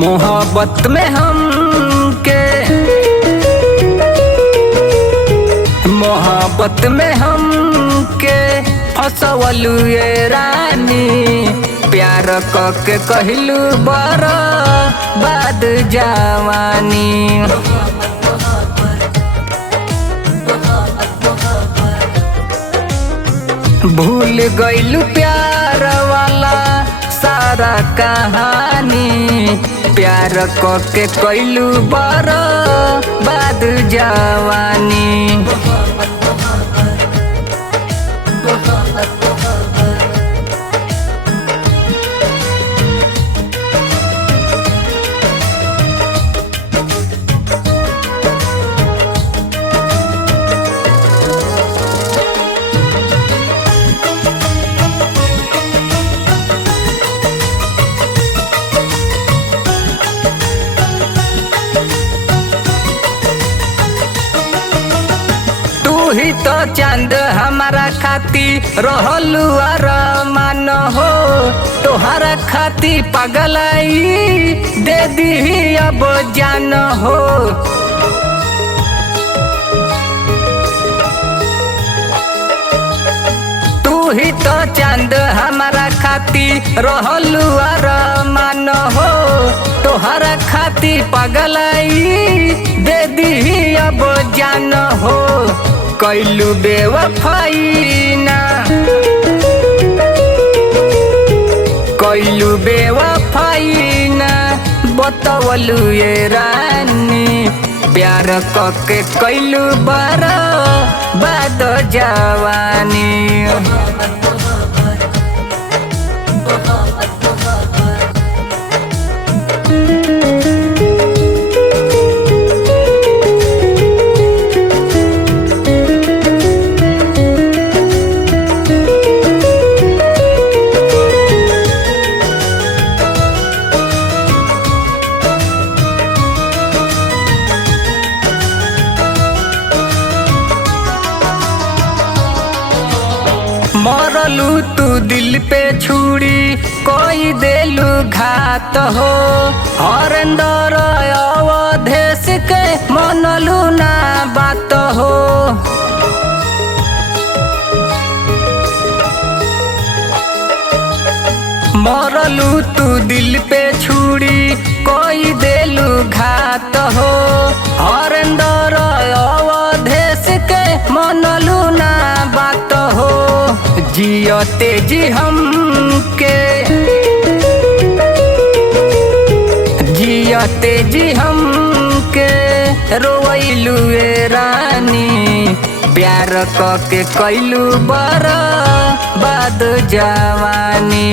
मोहब्बत में हमके मोहब्बत में हमके फसवलू ये रानी प्यार के कहलू बर्बाद जवानी। भूल गइलू प्यार वाला सारा कहानी प्यार के कहलू बर्बाद जवानी। ही तो चांद हमारा खाती रहलू अरमान हो तोहरा खाती पगलाई दे दी अब जान हो। तू ही तो चांद हमारा खाती रहलू अरमान हो तोहरा खाती पगलाई दे दी अब जान हो। कैलू बेवफाई ना कैलू बेवफाई ना बतवलू ये रानी प्यार के कैलू बर्बाद जवानी। मरलू तू दिल पे छुरी कोई देलू घात हो हरेंदर अवधेश के मनलू ना बात हो। मरलू तू दिल पे छुरी कोई देलू घात हो हरेंदर अवधेश के मनलू ना बात हो। जियते जी हमके जियते जी हमके रोइलू ये रानी प्यार के कैलू बर्बाद जवानी।